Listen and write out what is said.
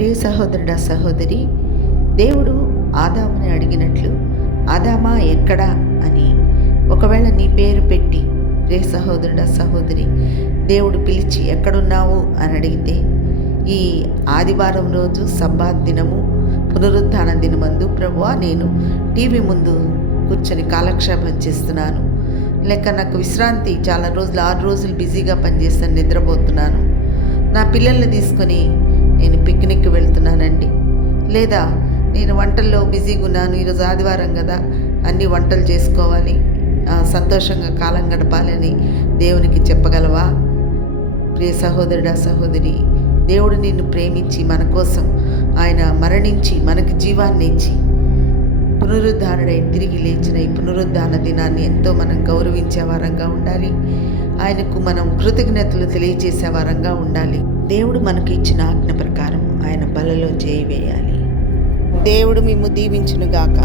ప్రియ సహోదరుడా సహోదరి, దేవుడు ఆదాముని అడిగినట్లు ఆదామా ఎక్కడా అని ఒకవేళ నీ పేరు పెట్టి ప్రియ సహోదరుడా సహోదరి దేవుడు పిలిచి ఎక్కడున్నావు అని అడిగితే, ఈ ఆదివారం రోజు సబ్బాత్ దినము పునరుత్థాన దినమందు ప్రభువా నేను టీవీ ముందు కూర్చొని కాలక్షేపం చేస్తున్నాను, లేక నాకు విశ్రాంతి చాలా రోజులు 6 రోజులు బిజీగా పనిచేస్తాను, నిద్రపోతున్నాను, నా పిల్లల్ని తీసుకొని నేను పిక్నిక్ వెళ్తున్నానండి, లేదా నేను వంటల్లో బిజీగా ఉన్నాను, ఈరోజు ఆదివారం కదా అన్ని వంటలు చేసుకోవాలి, సంతోషంగా కాలం గడపాలని దేవునికి చెప్పగలవా? ప్రియ సహోదరుడా సహోదరి, దేవుడు నిన్ను ప్రేమించి మన కోసం ఆయన మరణించి మనకి జీవాన్ని ఇచ్చి పునరుద్ధానుడై తిరిగి లేచిన ఈ పునరుద్ధాన దినాన్ని ఎంతో మనం గౌరవించే వారంగా ఉండాలి. ఆయనకు మనం కృతజ్ఞతలు తెలియజేసే వారంగా ఉండాలి. దేవుడు మనకు ఇచ్చిన ఆజ్ఞ ప్రకారం ఆయన బలలో చేయి వేయాలి. దేవుడు మిమ్ము దీవించునుగాక.